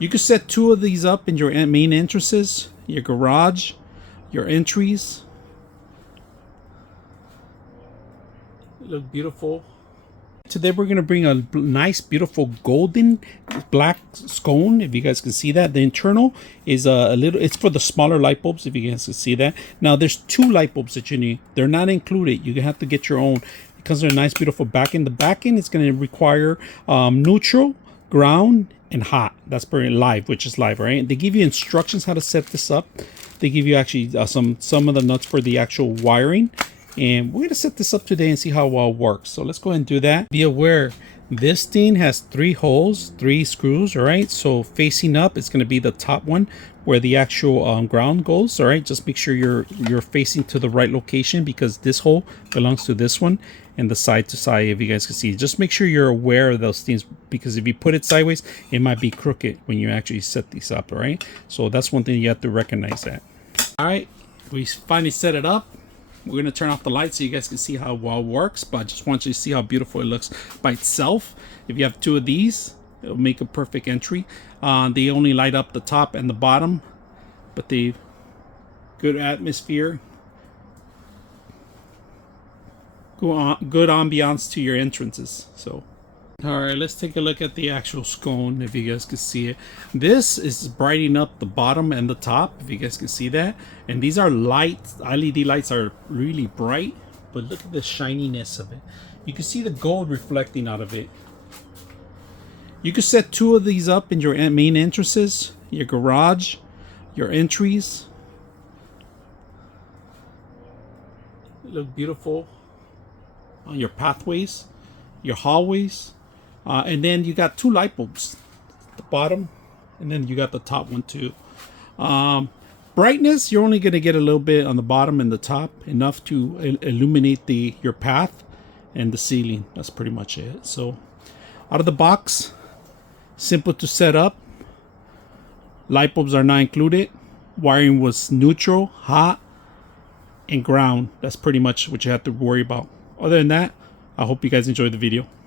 You could set 2 of these up in your main entrances, your garage, your entries. Look beautiful. Today we're going to bring a nice beautiful golden black scone, if you guys can see that. The internal is a little, it's for the smaller light bulbs, if you guys can see that. Now there's 2 light bulbs that you need. They're not included. You have to get your own. It comes with a nice beautiful back end. The back end is going to require neutral, ground, and hot. That's pretty live, which is live, right? They give you instructions how to set this up. They give you actually some of the nuts for the actual wiring. And we're going to set this up today and see how well it works. So let's go ahead and do that. Be aware, this thing has 3 holes, 3 screws, all right? So facing up, it's going to be the top one where the actual ground goes, all right? Just make sure you're facing to the right location, because this hole belongs to this one, and the side to side, if you guys can see. Just make sure you're aware of those things, because if you put it sideways, it might be crooked when you actually set these up, all right? So that's one thing you have to recognize that. All right, we finally set it up. We're going to turn off the light so you guys can see how well it works, but I just want you to see how beautiful it looks by itself. If you have 2 of these, it'll make a perfect entry. They only light up the top and the bottom, but they good atmosphere, good ambiance to your entrances. So all right, let's take a look at the actual scone, if you guys can see it. This is brightening up the bottom and the top, if you guys can see that. And these are lights. LED lights are really bright, but look at the shininess of it. You can see the gold reflecting out of it. You can set 2 of these up in your main entrances, your garage, your entries. Look beautiful on your pathways, your hallways. And then you got 2 light bulbs, the bottom, and then you got the top one too. Brightness, you're only going to get a little bit on the bottom and the top, enough to illuminate your path and the ceiling. That's pretty much it. So out of the box, simple to set up. Light bulbs are not included. Wiring was neutral, hot, and ground. That's pretty much what you have to worry about. Other than that, I hope you guys enjoyed the video.